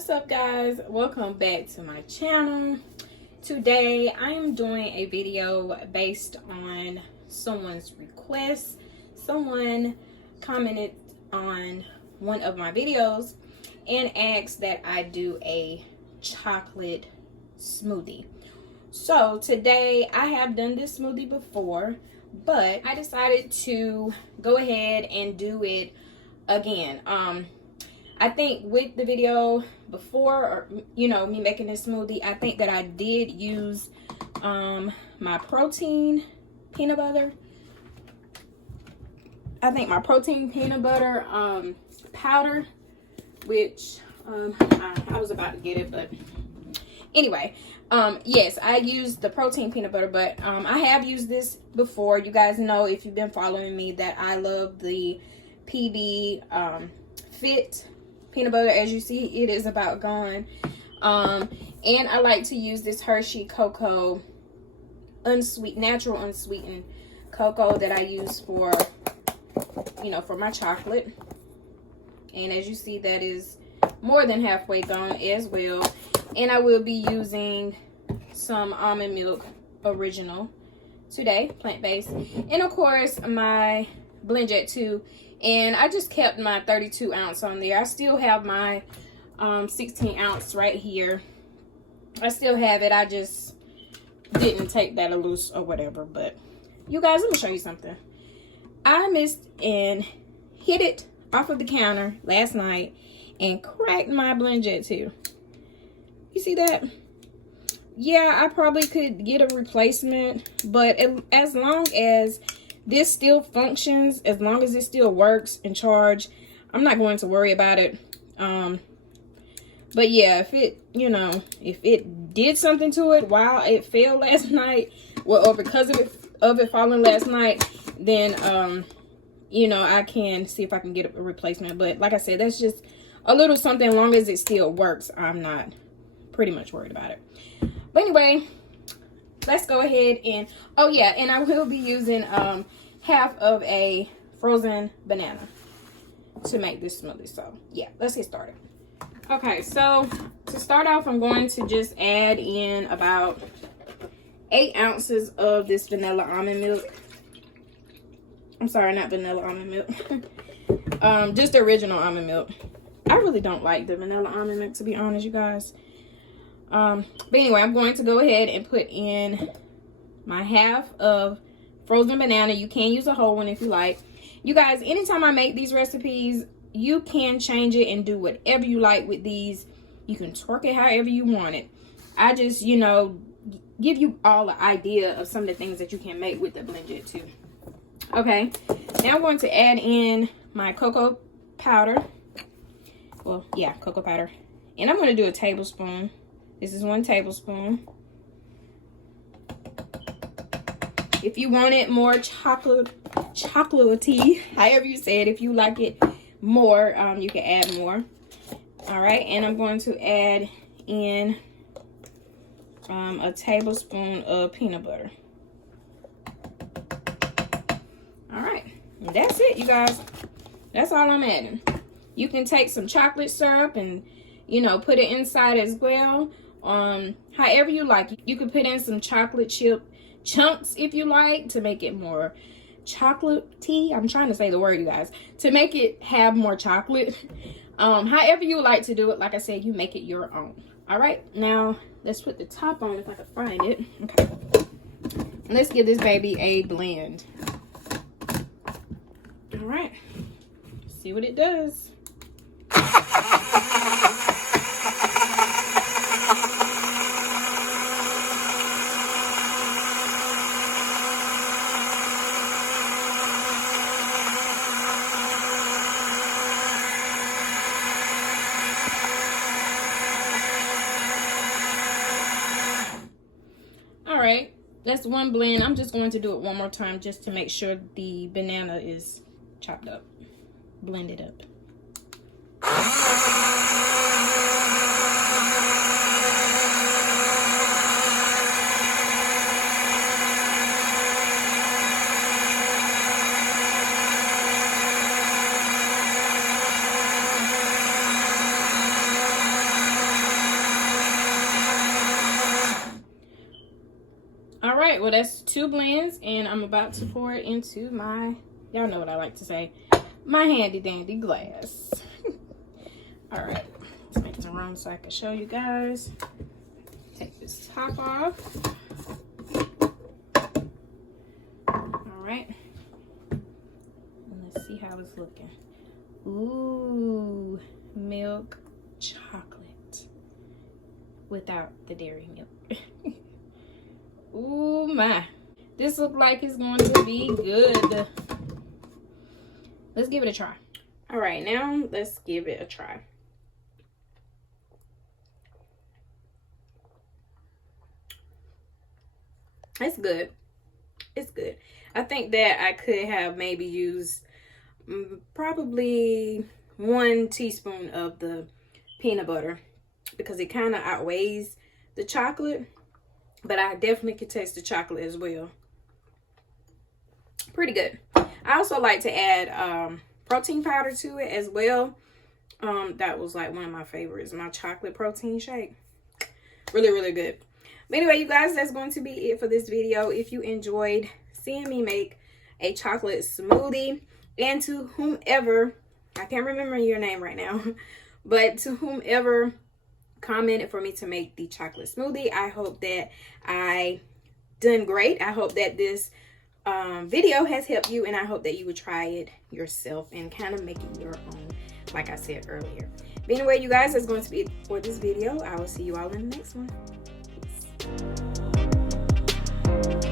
What's up, guys? Welcome back to my channel. Today I am doing a video based on someone's request. Someone commented on one of my videos and asked that I do a chocolate smoothie. So today I have done this smoothie before, but I decided to go ahead and do it again. I think with the video before, or me making this smoothie, I think that I did use my protein peanut butter. I think my protein peanut butter powder, which I was about to get it, but anyway, yes, I used the protein peanut butter, but I have used this before. You guys know, if you've been following me, that I love the PB Fit peanut butter. As you see, it is about gone. And I like to use this Hershey cocoa natural unsweetened cocoa that I use for for my chocolate. And as you see, that is more than halfway gone as well. And I will be using some almond milk original today, plant-based, and of course my BlendJet 2. And I just kept my 32 ounce on there. I still have my 16 ounce right here. I still have it. I just didn't take that loose or whatever. But you guys, let me show you something. I missed and hit it off of the counter last night and cracked my BlendJet 2. You see that? Yeah, I probably could get a replacement, but as long as this still functions, as long as it still works and charge, I'm not going to worry about it. But yeah, if it did something to it while it fell last night, or because of it falling last night, then I can see if I can get a replacement. But like I said, that's just a little something. As long as it still works, I'm not pretty much worried about it. But anyway, let's go ahead and, oh yeah, and I will be using half of a frozen banana to make this smoothie. So yeah, let's get started. Okay, so to start off, I'm going to just add in about 8 ounces of this vanilla almond milk. I'm sorry, not vanilla almond milk. Just the original almond milk. I really don't like the vanilla almond milk, to be honest, you guys. But anyway, I'm going to go ahead and put in my half of frozen banana. You can use a whole one if you like. You guys, anytime I make these recipes, you can change it and do whatever you like with these. You can twerk it however you want it. I just, give you all an idea of some of the things that you can make with the BlendJet 2. Okay, now I'm going to add in my cocoa powder. Well, yeah, cocoa powder. And I'm going to do a tablespoon. This is 1 tablespoon. If you want it more chocolatey, however you say it, if you like it more, you can add more. All right, and I'm going to add in a tablespoon of peanut butter. All right, and that's it, you guys. That's all I'm adding. You can take some chocolate syrup and put it inside as well. However you like. You can put in some chocolate chip chunks if you like, to make it more chocolatey. I'm trying to say the word, you guys, to make it have more chocolate. However you like to do it, like I said, you make it your own. All right, now let's put the top on if I can find it. Okay, let's give this baby a blend. All right, see what it does. Alright, that's one blend. I'm just going to do it one more time just to make sure the banana is chopped up, blended up. right, well, that's 2 blends, and I'm about to pour it into my, y'all know what I like to say, my handy dandy glass. All right, let's make some room so I can show you guys. Take this top off. All right, and let's see how it's looking. Ooh, milk chocolate without the dairy milk. Ooh my, this looks like it's going to be good. Let's give it a try. All right, now let's give it a try. It's good. It's good. I think that I could have maybe used probably 1 teaspoon of the peanut butter because it kind of outweighs the chocolate, but I definitely could taste the chocolate as well. Pretty good. I also like to add protein powder to it as well. That was like one of my favorites, my chocolate protein shake. Really, really good. But anyway, you guys, that's going to be it for this video. If you enjoyed seeing me make a chocolate smoothie, and to whomever, I can't remember your name right now, but to whomever commented for me to make the chocolate smoothie, I hope that I done great. I hope that this video has helped you, and I hope that you would try it yourself and kind of make it your own, like I said earlier. But anyway, you guys, that's going to be it for this video. I will see you all in the next one. Peace.